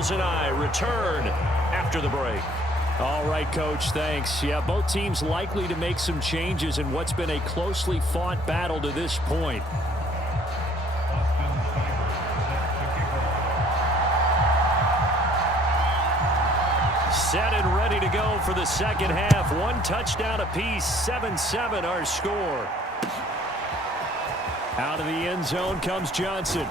Charles and I return after the break. All right, Coach, thanks. Yeah, both teams likely to make some changes in what's been a closely fought battle to this point. Set and ready to go for the second half. One touchdown apiece, 7-7 our score. Out of the end zone comes Johnson.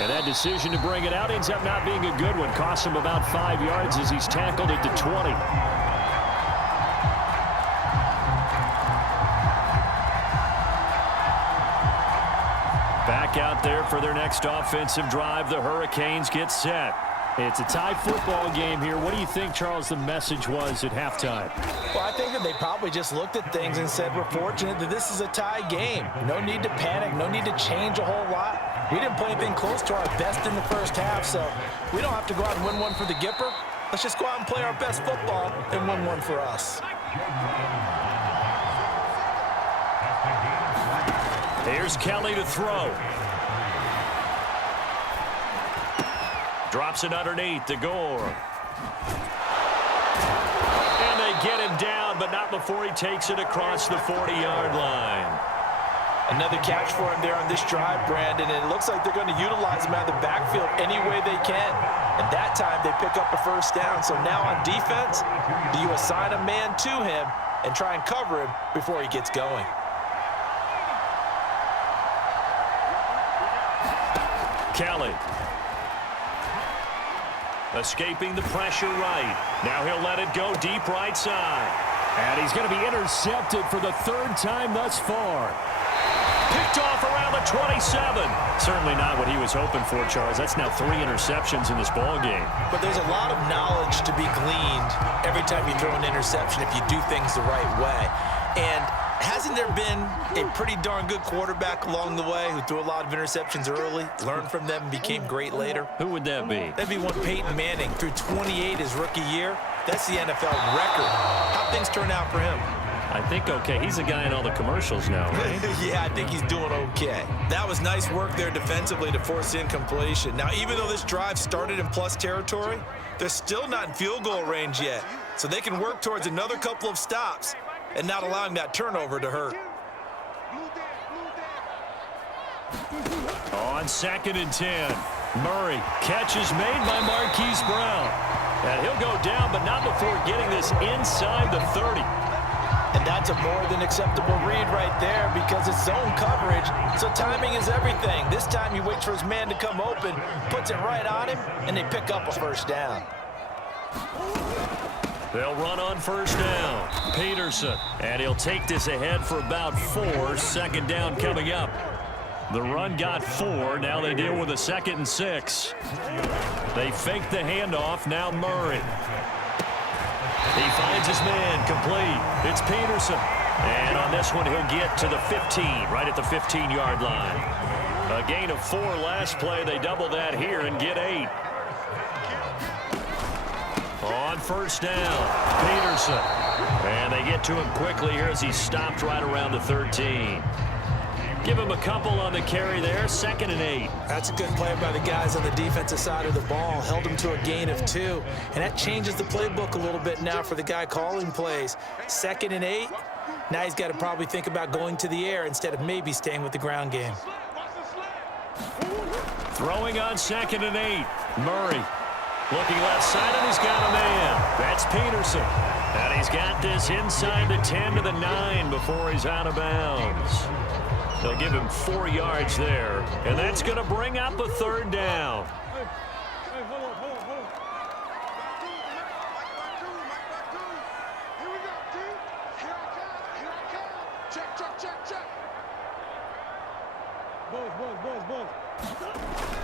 And that decision to bring it out ends up not being a good one. Costs him about 5 yards as he's tackled at the 20. Back out there for their next offensive drive. The Hurricanes get set. It's a tie football game here. What do you think, Charles, the message was at halftime? Well, I think that they probably just looked at things and said, we're fortunate that this is a tie game. No need to panic. No need to change a whole lot. We didn't play anything close to our best in the first half, so we don't have to go out and win one for the Gipper. Let's just go out and play our best football and win one for us. Here's Kelly to throw. Drops it underneath to Gore. And they get him down, but not before he takes it across the 40-yard line. Another catch for him there on this drive, Brandon, and it looks like they're going to utilize him out of the backfield any way they can. And that time they pick up a first down. So now on defense, do you assign a man to him and try and cover him before he gets going? Kelly. Escaping the pressure right. Now he'll let it go deep right side. And he's going to be intercepted for the third time thus far. Picked off around the 27. Certainly not what he was hoping for, Charles. That's now 3 interceptions in this ball game. But there's a lot of knowledge to be gleaned every time you throw an interception if you do things the right way. And hasn't there been a pretty darn good quarterback along the way who threw a lot of interceptions early, learned from them, and became great later? Who would that be? That'd be one Peyton Manning. Threw 28 his rookie year. That's the NFL record. How things turn out for him? I think okay. He's a guy in all the commercials now, right? Yeah, I think he's doing okay. That was nice work there defensively to force incompletion. Now, even though this drive started in plus territory, they're still not in field goal range yet. So they can work towards another couple of stops and not allowing that turnover to hurt. On 2nd and 10. Murray. Catch is made by Marquise Brown. And he'll go down, but not before getting this inside the 30. And that's a more than acceptable read right there because it's zone coverage, so timing is everything. This time he waits for his man to come open, puts it right on him, and they pick up a first down. They'll run on first down. Peterson. And he'll take this ahead for about 4. 2nd down coming up. The run got 4. Now they deal with a 2nd and 6. They fake the handoff. Now Murray. He finds his man complete. It's Peterson. And on this one, he'll get to the 15, right at the 15-yard line. A gain of 4 last play. They double that here and get 8. On first down, Peterson. And they get to him quickly here as he's stopped right around the 13. Give him a couple on the carry there. 2nd and 8. That's a good play by the guys on the defensive side of the ball. Held him to a gain of 2. And that changes the playbook a little bit now for the guy calling plays. 2nd and 8. Now he's got to probably think about going to the air instead of maybe staying with the ground game. Throwing on 2nd and 8. Murray. Looking left side, and he's got a man. That's Peterson. And he's got this inside the 10 to the 9 before he's out of bounds. They'll give him 4 yards there, and that's going to bring up a 3rd down.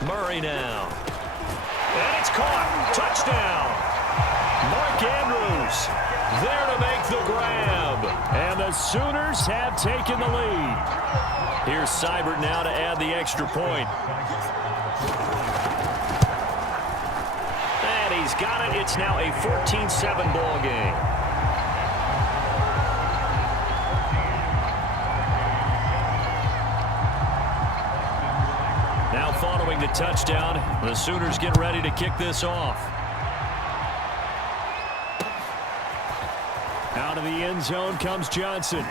Murray now. And it's caught. Touchdown. Mark Andrews there to make the grab. And the Sooners have taken the lead. Here's Seibert now to add the extra point. And he's got it. It's now a 14-7 ball game. Now following the a touchdown. The Sooners get ready to kick this off. Out of the end zone comes Johnson.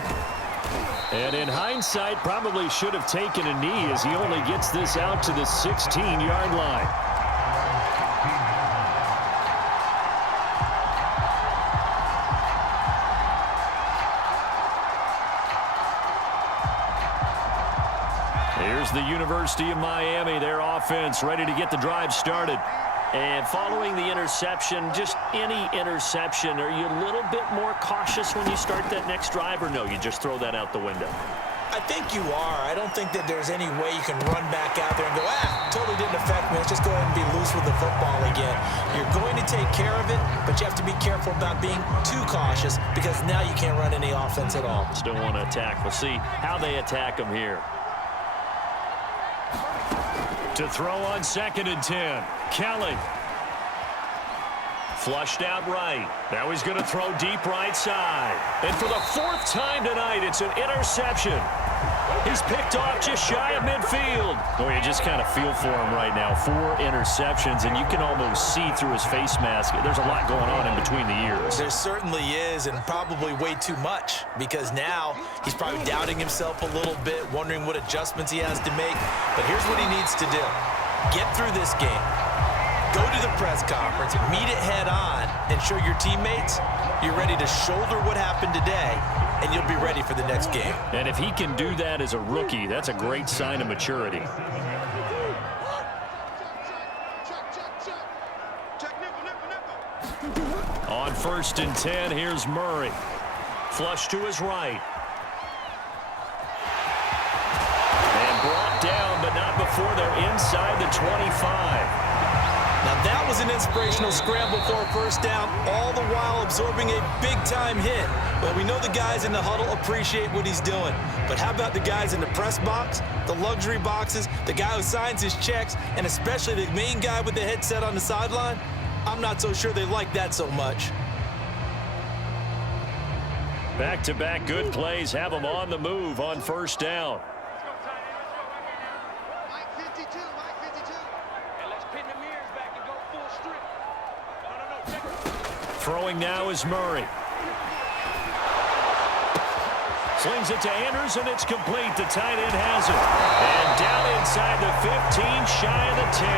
And in hindsight, probably should have taken a knee as he only gets this out to the 16-yard line. Here's the University of Miami, their offense ready to get the drive started. And following the interception, just any interception, are you a little bit more cautious when you start that next drive, or no, you just throw that out the window? I think you are. I don't think that there's any way you can run back out there and go, totally didn't affect me. Let's just go ahead and be loose with the football again. You're going to take care of it, but you have to be careful about being too cautious because now you can't run any offense at all. Still want to attack. We'll see how they attack them here. To throw on 2nd and 10. Kelly. Flushed out right. Now he's going to throw deep right side. And for the 4th time tonight, it's an interception. He's picked off just shy of midfield. Boy, you just kind of feel for him right now. 4 interceptions, and you can almost see through his face mask. There's a lot going on in between the ears. There certainly is, and probably way too much, because now he's probably doubting himself a little bit, wondering what adjustments he has to make. But here's what he needs to do. Get through this game. Go to the press conference, meet it head on, and show your teammates you're ready to shoulder what happened today, and you'll be ready for the next game. And if he can do that as a rookie, that's a great sign of maturity. On 1st and 10, here's Murray. Flush to his right. And brought down, but not before they're inside the 25. Now that was an inspirational scramble for a 1st down, all the while absorbing a big-time hit. Well, we know the guys in the huddle appreciate what he's doing. But how about the guys in the press box, the luxury boxes, the guy who signs his checks, and especially the main guy with the headset on the sideline? I'm not so sure they like that so much. Back-to-back good plays have them on the move on 1st down. Throwing now is Murray. Slings it to Andrews, and it's complete. The tight end has it. And down inside the 15, shy of the 10.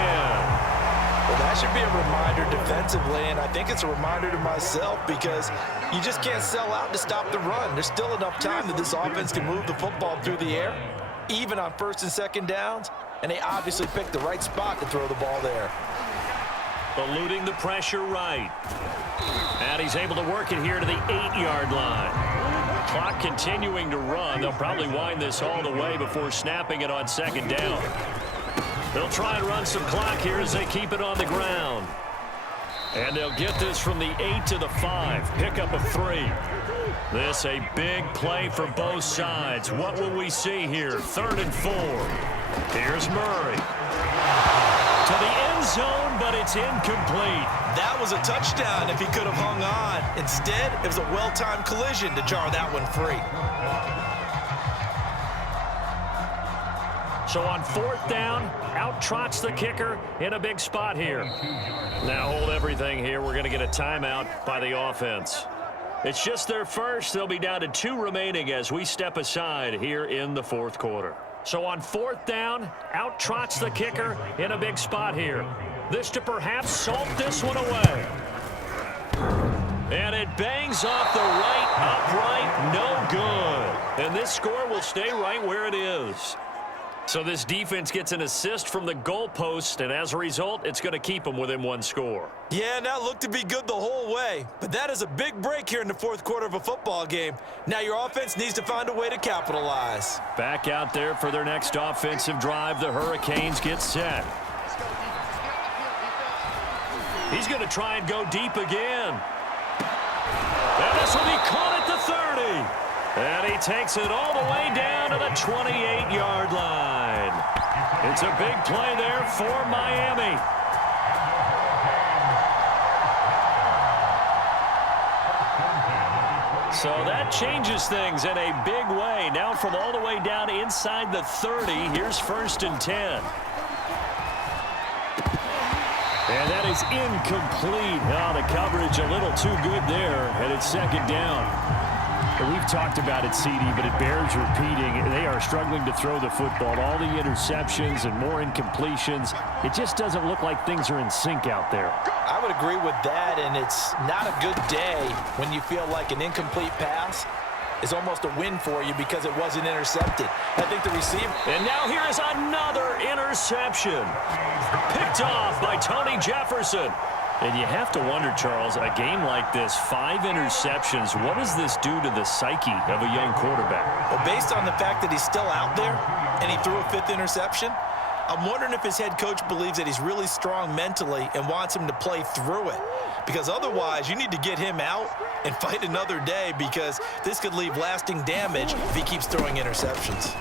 Well, that should be a reminder defensively, and I think it's a reminder to myself because you just can't sell out to stop the run. There's still enough time that this offense can move the football through the air, even on 1st and 2nd downs, and they obviously picked the right spot to throw the ball there. Eluding the pressure right. And he's able to work it here to the 8-yard line. Clock continuing to run. They'll probably wind this all the way before snapping it on 2nd down. They'll try and run some clock here as they keep it on the ground. And they'll get this from the 8 to the 5. Pickup of 3. This a big play for both sides. What will we see here? 3rd and 4. Here's Murray. To the end zone, but it's incomplete. That was a touchdown if he could have hung on. Instead, it was a well-timed collision to jar that one free. So on 4th down, out trots the kicker in a big spot here. Now hold everything here. We're going to get a timeout by the offense. It's just their first. They'll be down to 2 remaining as we step aside here in the 4th quarter. So on 4th down, out trots the kicker in a big spot here. This to perhaps salt this one away. And it bangs off the right upright, no good. And this score will stay right where it is. So this defense gets an assist from the goalpost, and as a result, it's going to keep them within 1 score. Yeah, and that looked to be good the whole way. But that is a big break here in the 4th quarter of a football game. Now your offense needs to find a way to capitalize. Back out there for their next offensive drive, the Hurricanes get set. He's going to try and go deep again. And this will be caught at the 30. And he takes it all the way down to the 28-yard line. It's a big play there for Miami. So that changes things in a big way. Now from all the way down inside the 30, here's 1st and 10. And that is incomplete. Oh, the coverage a little too good there, and it's second down. We've talked about it, CD, but it bears repeating. They are struggling to throw the football. All the interceptions and more incompletions. It just doesn't look like things are in sync out there. I would agree with that, and it's not a good day when you feel like an incomplete pass is almost a win for you because it wasn't intercepted. I think the receiver... And now here is another interception. Picked off by Tony Jefferson. And you have to wonder, Charles, a game like this, 5 interceptions, what does this do to the psyche of a young quarterback? Well, based on the fact that he's still out there and he threw a 5th interception, I'm wondering if his head coach believes that he's really strong mentally and wants him to play through it. Because otherwise, you need to get him out and fight another day, because this could leave lasting damage if he keeps throwing interceptions.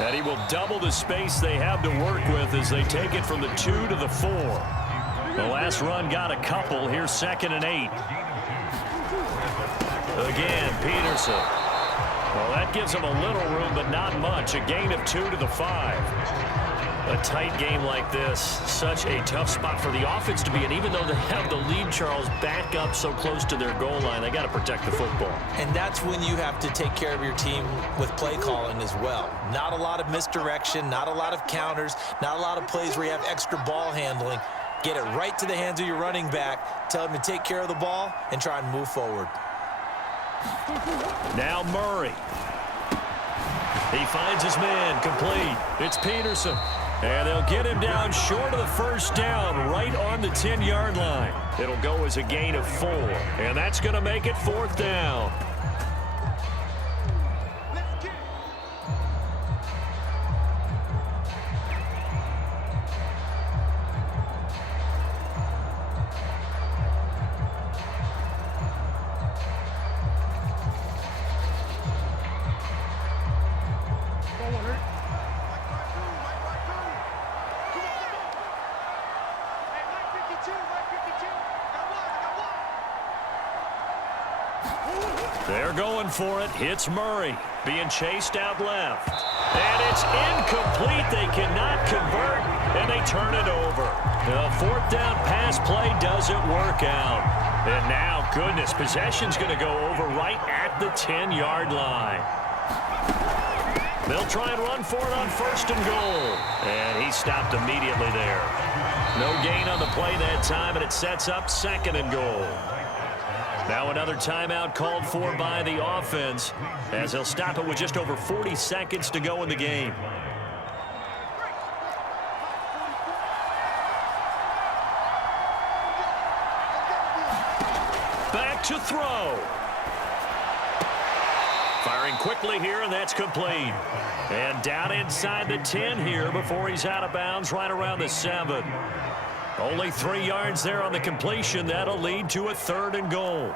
And he will double the space they have to work with as they take it from the 2 to the 4. The last run got a couple. Here's 2nd and 8. Again, Peterson. Well, that gives them a little room, but not much. A gain of 2 to the 5. A tight game like this, such a tough spot for the offense to be in. Even though they have the lead, Charles, back up so close to their goal line, they got to protect the football. And that's when you have to take care of your team with play calling as well. Not a lot of misdirection, not a lot of counters, not a lot of plays where you have extra ball handling. Get it right to the hands of your running back, tell him to take care of the ball, and try and move forward. Now Murray. He finds his man, complete. It's Peterson. And they'll get him down short of the first down, right on the 10-yard line. It'll go as a gain of 4, and that's going to make it 4th down. They're going for it. It's Murray being chased out left. And it's incomplete. They cannot convert, and they turn it over. The 4th down pass play doesn't work out. And now, goodness, possession's going to go over right at the 10-yard line. They'll try and run for it on 1st and goal. And he stopped immediately there. No gain on the play that time, and it sets up 2nd and goal. Now another timeout called for by the offense, as they'll stop it with just over 40 seconds to go in the game. Back to throw. Firing quickly here, and that's complete. And down inside the 10 here before he's out of bounds, right around the 7. Only 3 yards there on the completion. That'll lead to a 3rd and goal.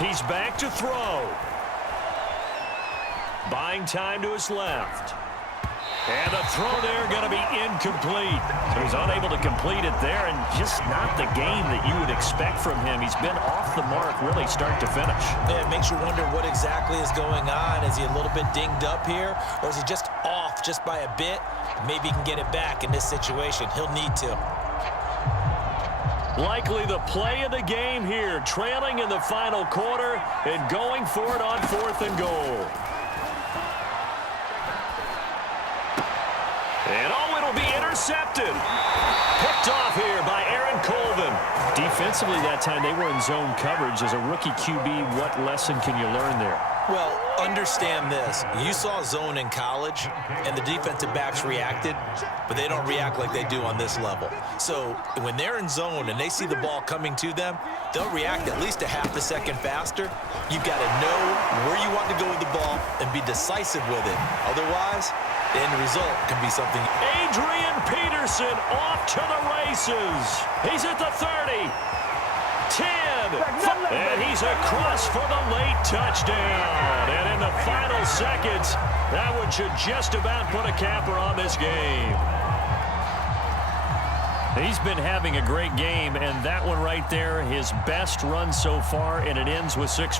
He's back to throw. Buying time to his left. And the throw there going to be incomplete. So he's unable to complete it there, and just not the game that you would expect from him. He's been off the mark really start to finish. Yeah, it makes you wonder what exactly is going on. Is he a little bit dinged up here, or is he just off just by a bit? Maybe he can get it back in this situation. He'll need to. Likely the play of the game here, trailing in the final quarter and going for it on 4th and goal. And it'll be intercepted. Picked off here by Aaron Colvin. Defensively that time, they were in zone coverage. As a rookie QB, what lesson can you learn there? Well, understand this. You saw zone in college, and the defensive backs reacted, but they don't react like they do on this level. So when they're in zone and they see the ball coming to them, they'll react at least a half a second faster. You've got to know where you want to go with the ball and be decisive with it. Otherwise, the end result can be something. Adrian Peterson off to the races. He's at the 30. 10. And he's across for the late touchdown. And in the final seconds, that one should just about put a capper on this game. He's been having a great game, and that one right there, his best run so far, and it ends with 6